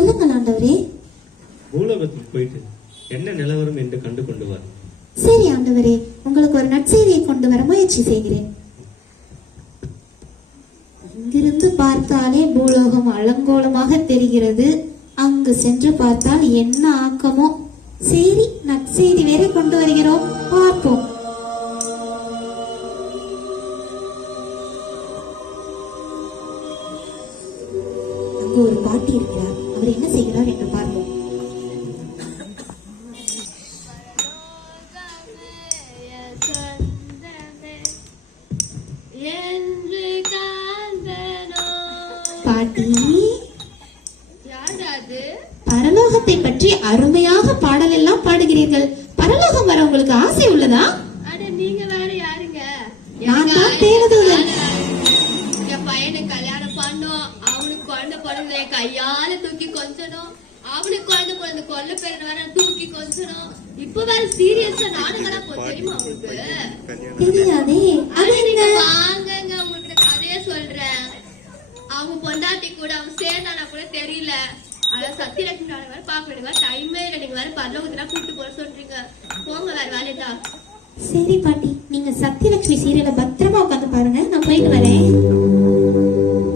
சொல்லுங்கள் ஆண்டவரே. பூலோகத்துக்கு போயிட்டு என்ன நிலவரம் என்று கண்டு கொண்டு வர. சரி ஆண்டவரே, உங்களுக்கு ஒரு நற்செய்தியை கொண்டு வர முயற்சி செய்கிறேன். இங்கிருந்து பார்த்தாலே பூலோகம் அலங்கோலமாக தெரிகிறது. அங்கு சென்று பார்த்தால் என்ன ஆக்கமோ. சரி, நற்செய்தி வேற கொண்டு வருகிறோம், பார்ப்போம். அங்கு ஒரு பாட்டி இருக்கிறார். அவர் என்ன செய்கிறார் என்று பார்ப்போம். பாட்டி, பரலோகத்தை பற்றி அருமையாக பாடல் எல்லாம் பாடுகிறீர்கள். பரலோகம் வர உங்களுக்கு ஆசை உள்ளதா? நீங்க வேற யாருங்க? நான் தான் தேவதூதன். என் பையனை கல்யாணம் பண்ணோம், அவனுக்கு குழந்தை பிறந்த கையால தூக்கி கொஞ்சணும், அவனுக்கு குழந்தை பிறந்த கொல்ல பேர் வேற தூக்கி கொஞ்சணும். இப்ப வேற சீரியஸா நானுங்களா போய் தெரியுமா உங்களுக்கு? தெரியாதே. வாங்க, உங்களுக்கு கதைய சொல்றேன். அவங்க பொண்டாட்டி கூட அவன் சேர்ந்தானா கூட தெரியல. அதான் சத்தியலட்சுமி வேற பாக்க வேண்டிய டைமே இல்லை. நீங்க வேற பரலோகத்துல கூப்பிட்டு போற சொல்றீங்க. போங்க, வேற வேலைதான். சரி பாட்டி, நீங்க சத்தியலட்சுமி சீரியலை பத்திரமா உட்காந்து பாருங்க, நான் போயிட்டு வரேன்.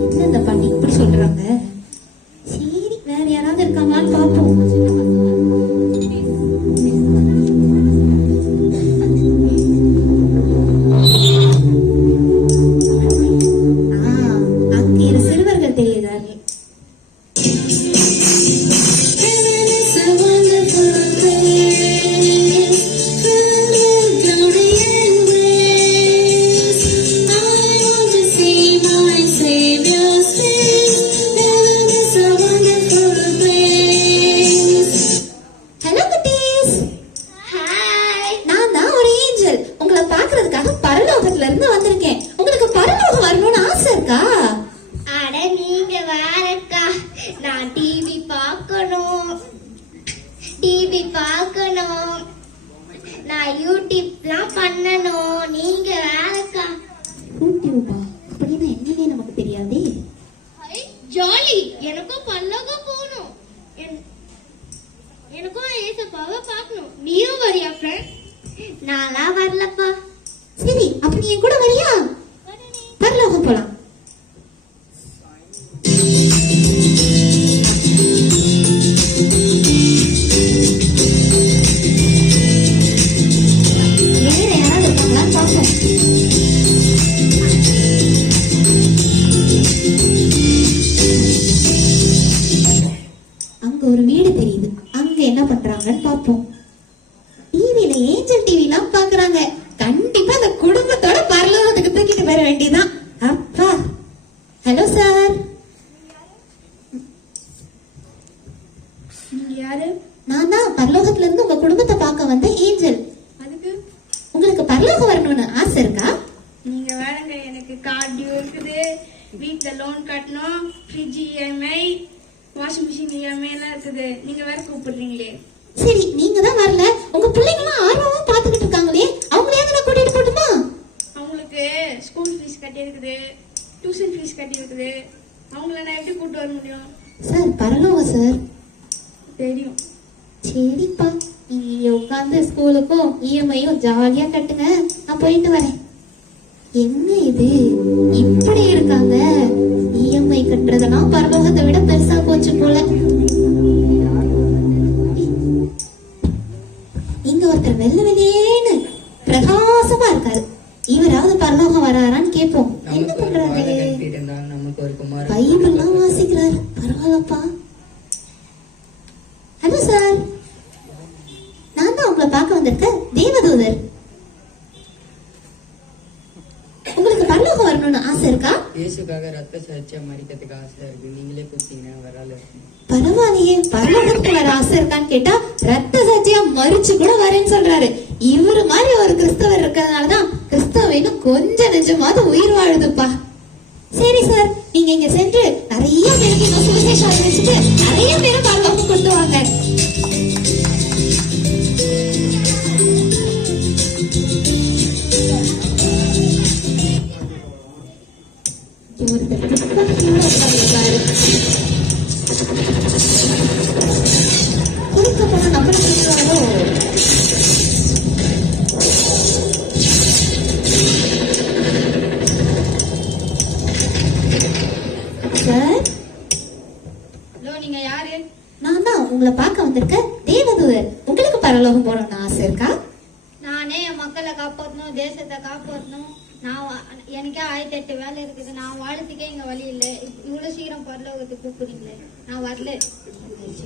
என்ன இந்த பாட்டி இப்படி சொல்றாங்க? சரி, வேற யாராவது இருக்காங்களான்னு பாப்போம். அங்கே இரு சிறுவர்கள் தெரிகிறார்கள். டிவி பார்க்கணும், நான் யூடியூப்லாம் பண்ணணும். நீங்க வேறக்கா? யூடியூபா? அப்படின்னா என்னன்னே நமக்கு தெரியாதே. ஜாலி, எனக்கும் பரலோகம் போகணும், எனக்கும் ஏசப்பாவை பார்க்கணும். நீயும் வரியா ஃப்ரெண்ட்? நானா வரலப்பா. சரி, அப்ப நீ என் கூட வரியா? பரலோகம் போலாம். அங்க ஒரு வீடு தெரியுது. அங்க என்ன பண்றாங்கன்னு பாப்போம். டிவில ஏஞ்சல் டிவி எல்லாம் பாக்குறாங்க. கண்டிப்பா அந்த குடும்பத்தோட பரலோகத்துக்கு தூக்கிட்டு வர வேண்டியதான். அப்பா, ஹலோ சார். நீங்க யாரு? நான் தான் பரலோகத்துல இருந்து உங்க குடும்பத்தை பார்க்க வந்த ஏஞ்சல். அதுக்கு உங்களுக்கு பரலோகம் வரணும்னு ஆசை இருக்கா? நீங்க வேறங்க, எனக்கு கார்டு இருக்குது, வீட்டுல லோன் கட்டணும், fridge EMI, washing machine EMI எல்லாம் இருக்குது. நீங்க வேற கூப்பிடுறீங்களே. சரி, நீங்க தான் வரல. உங்க பிள்ளைங்களாம் ஆர்வமா பாத்துக்கிட்டு இருக்காங்களே, அவங்களையாவது நான் கூட்டிட்டு போட்டுமா? அவங்களுக்கு ஸ்கூல் ஃபீஸ் கட்டி இருக்குது, டியூஷன் ஃபீஸ் கட்டி இருக்குது. அவங்கள நான் எப்படி கூட்டு வர முடியும்? சார், பரலோகம் சார். தெரியும். சரிப்பா, நீங்க உட்காந்து ஸ்கூலுக்கும் இஎம்ஐயும் ஜாலியா கட்டுங்க, நான் போயிட்டு வரேன். என்ன இது இப்படி இருக்காங்க? இஎம்ஐ கட்டுறதெல்லாம் பரலோகத்தை விட பெருசா போச்சு போல. இங்க ஒருத்தர் வெள்ள வெளியேன்னு பிரகாசமா இருக்காரு. இவராவது பரலோகம் வராரான்னு கேட்போம். என்ன பண்றாரு? பைபிள்லாம் வாசிக்கிறாரு. பரவாயில்லப்பா. ஹலோ சார், நான் தான் உங்களை பார்க்க வந்திருக்கேன், தேவதூதர். உங்களுக்கு பரலோகம் வரணும்னு ஆசை இருக்கா? இயேசுக்காக ரத்த சாட்சியம் மரிக்கிறதுக்கு ஆசை இருக்கு. நீங்களே கொடுத்தீங்கன்னா வரால. பரவாயில்லையே, பரலோகத்துக்கு வர ஆசை இருக்கான்னு கேட்டா ரத்த சாட்சியா மறிச்சு கூட வரேன்னு சொல்றாரு. இவரு மாதிரி ஒரு கிறிஸ்தவர் இருக்கிறதுனாலதான் கிறிஸ்தவனும் கொஞ்சம் நெஞ்சமாவது உயிர் வாழுதுப்பா. சரி சார், நீங்க இங்க சென்று நிறைய பேருக்கு இன்னும் சுவிசேஷம் அறிவிச்சுட்டு நிறைய பேரை பரலோகம் கொண்டு வாங்க. ஒரு குறுக்க போன நபர் சொல்றாரோ? சார், ஹலோ, நீங்க யாரு? நான் தான் உங்களை பார்க்க வந்திருக்கேன் தேவதூதர். உங்களுக்கு பரலோகம் போறோம்னு ஆசை இருக்கா? நானே என் மக்களை காப்பாற்றணும், தேசத்தை காப்பாற்றணும். எனக்கே 1008 வேலை இருக்குது. நான் வாழத்துக்கே இங்க வழி இல்லை. இவ்வளவு சீக்கிரம் பரலோகத்துக்கு கூப்பிடுறீங்களே, நான் வரல.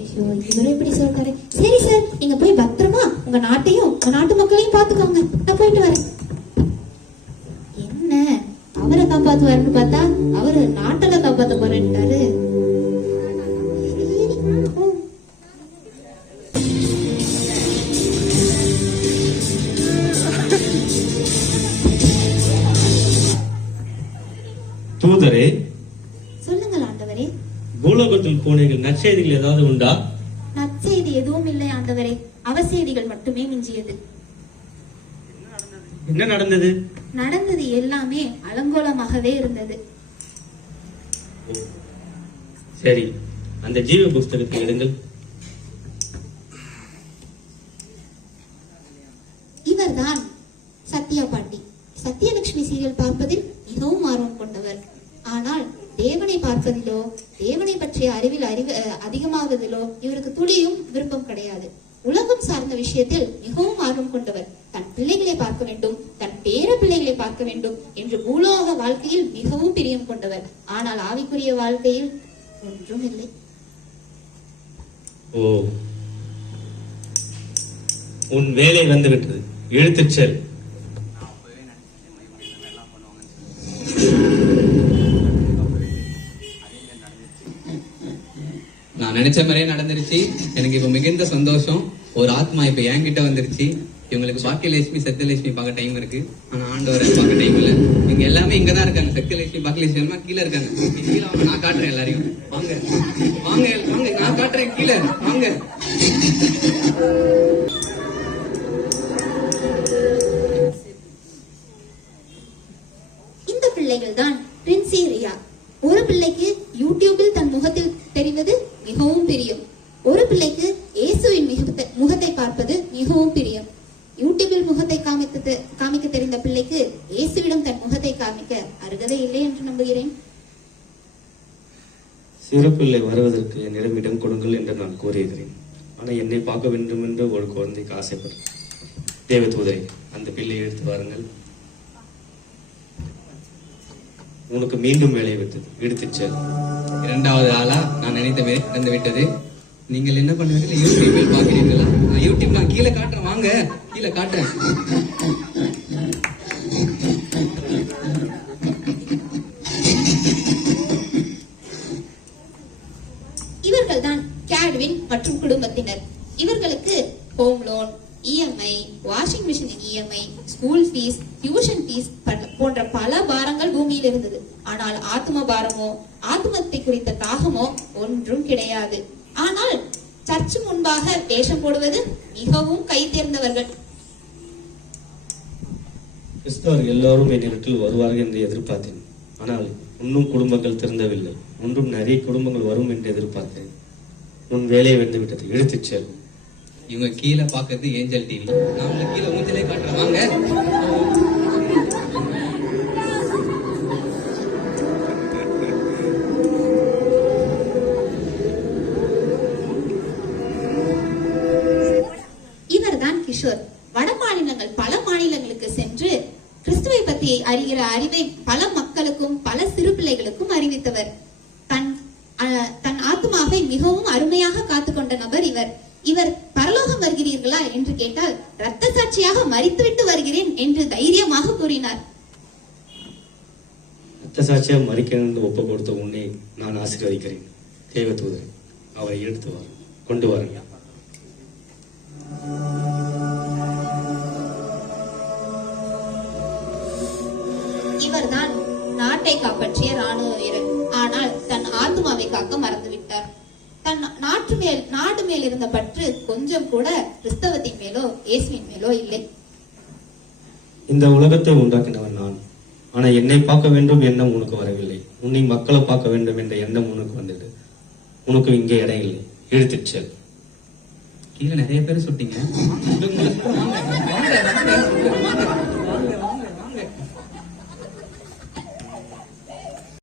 ஐயோ, இவரு எப்படி சொல்றாரு? சரி சார், நீங்க போய் பத்திரமா உங்க நாட்டையும் உங்க நாட்டு மக்களையும் பாத்துக்கோங்க. நான் போயிட்டு வரேன். என்ன அவரை காப்பாத்துவாருன்னு பார்த்தா அவரு நாட்டில காப்பாத்த போறேன்ட்டாரு. தூதரே, சொல்லுங்கள் ஆண்டவரே. பூலோகத்தில் போனீர்கள், நற்செய்திகள் ஏதாவது உண்டா? நற்செய்தி எதுவும் இல்லை ஆண்டவரே, அவசெய்திகள் மட்டுமே மிஞ்சியது. என்ன நடந்தது? நடந்தது எல்லாமே அலங்கோலமாகவே இருந்தது. சரி, அந்த ஜீவ புஸ்தகத்தை எடுங்கள். இவர்தான் சத்யா பாட்டி. சத்யலட்சுமி சீரியல் பார்ப்பதில் மிகவும் ஆர்வம் கொண்டவர். ஆனால் தேவனை பார்ப்பதிலோ தேவனை பற்றிய அறிவில் அதிகமாவதிலோ இவருக்கு துளியும் விருப்பம் கிடையாது. உலகம் சார்ந்த விஷயத்தில் மிகவும் ஆர்வம் கொண்டவர். தன் பிள்ளைகளை பார்க்க வேண்டும், தன் பேர பிள்ளைகளை பார்க்க வேண்டும் என்று பூலோக வாழ்க்கையில் மிகவும் பிரியம் கொண்டவர். ஆனால் ஆவிக்குரிய வாழ்க்கையில் ஒன்றும் இல்லை. ஓ, உன் வேலை வந்து விட்டது, இழுத்துச் செல். நான் நினைச்ச மாதிரியே நடந்துருச்சு. எனக்கு இப்ப மிகுந்த சந்தோஷம். ஒரு ஆத்மா இப்ப என்கிட்ட வந்துருச்சு. இவங்களுக்கு பாக்கியலட்சுமி சத்யலட்சுமி பார்க்க டைம் இருக்கு, ஆனா ஆண்டவரை பார்க்க டைம் இல்ல. இவங்க எல்லாமே இங்கதான் இருக்காங்க. சத்யலட்சுமி பாக்கியலட்சுமி எல்லாம் கீழே இருக்காங்க. கீழே வாங்க, நான் காட்டுறேன் எல்லாரையும். வாங்க வாங்க வாங்க, நான் காட்டுறேன். கீழே வாங்க. இந்த பிள்ளைகள் தான் பிரின்சி ரியா. ஒரு பிள்ளைக்கு யூடியூபில் தன் முகத்தில் தெரிவது மிகவும் பிரியம். ஒரு பிள்ளைக்கு இயேசுவின் முகத்தை பார்ப்பது மிகவும் பிரியம். யூடியூபில் முகத்தை காமிக்க தெரிந்த பிள்ளைக்கு இயேசுவிடம் தன் முகத்தை காமிக்க அருகதை இல்லை என்று நம்புகிறேன். சிறு பிள்ளை வருவதற்கு என்னிடம் இடம் கொடுங்கள் என்று நான் கூறியிருக்கிறேன். ஆனால் என்னை பார்க்க வேண்டும் என்று ஒரு குழந்தைக்கு ஆசைப்படுறேன். தேவதூதரை, அந்த பிள்ளையை எடுத்து வாருங்கள். உனக்கு மீண்டும் வேலை விட்டது, எடுத்துச் செல். இரண்டாவது ஆளா நான் நினைத்த மாதிரி நடந்து விட்டது. நீங்கள் என்ன பண்ணுவீங்க? யூடியூபில் பாக்குறீங்களா? யூடியூப் நான் கீழே காட்டுறேன். வாங்க, கீழே காட்டுறேன். இவர்கள் தான் கேட்வின் மற்றும் குடும்பத்தினர். இவர்களுக்கு home loan, EMI, washing machine EMI, school fees, tuition fees போன்ற பல பாரங்கள் பூமியில் இருந்தது. ஆனால் ஆத்ம பாரமோ ஆத்மத்தை குறித்த தாகமோ ஒன்றும் கிடையாது. ஆனால் சர்ச்சு முன்பாக வேஷம் போடுவது மிகவும் கை தேர்ந்தவர்கள். கிறிஸ்தவர் எல்லோரும் என்னிடத்தில் வருவார்கள் என்று எதிர்பார்த்தேன். ஆனால் இன்னும் குடும்பங்கள் திறந்தவில்லை. ஒன்றும் நிறைய குடும்பங்கள் வரும் என்று எதிர்பார்த்தேன். உன் வேலையை வந்து விட்டது, எடுத்துச் செல். இவங்க கீழே பாக்குறது ஏஞ்சல் டிவி. நான் உங்களுக்கு கீழே மூஞ்சிலே காட்டுறேன். வாங்க. இவர்தான் கிஷோர். வட மாநிலங்கள் பல மாநிலங்களுக்கு சென்று கிறிஸ்துவை பற்றி அறிகிற அறிவை பல மக்களுக்கும் பல சிறு பிள்ளைகளுக்கும் அறிவித்தவர். தன் ஆத்மாவை மிகவும் அருமையாக காத்துக்கொண்ட நபர் இவர். இவர் பரலோகம் வருகிறீர்களா என்று கேட்டால் இரத்த சாட்சியாக மரித்துவிட்டு வருகிறேன் என்று தைரியமாக கூறினார். இரத்த சாட்சியாக மறிக்க ஒப்பு கொடுத்த உன்னை நான் ஆசீர்வதிக்கிறேன். தேவதூதர், அவரை எடுத்து வர கொண்டு வாருங்க. இவர்தான் நாட்டை காப்பாற்றிய ராணுவ வீரர். ஆனால் தன் ஆத்மாவை காக்க மறந்துவிட்டார். தன் நாடு மேல் இருந்த பற்று கொஞ்சம் கூட கிறிஸ்தவத்தின் மேலோ இயேசுவின் மேலோ இல்லை. இந்த உலகத்தை உண்டாக்கினவன் நான். ஆனா என்னை பார்க்க வேண்டும் எண்ணம் உனக்கு வரவில்லை. உன்னை மக்களை பார்க்க வேண்டும் என்ற எண்ணம் உனக்கு வந்தது. உனக்கு இங்கே இடம் இல்லை, இழுத்துட்டு செல். கீழே நிறைய பேர் சுட்டீங்க.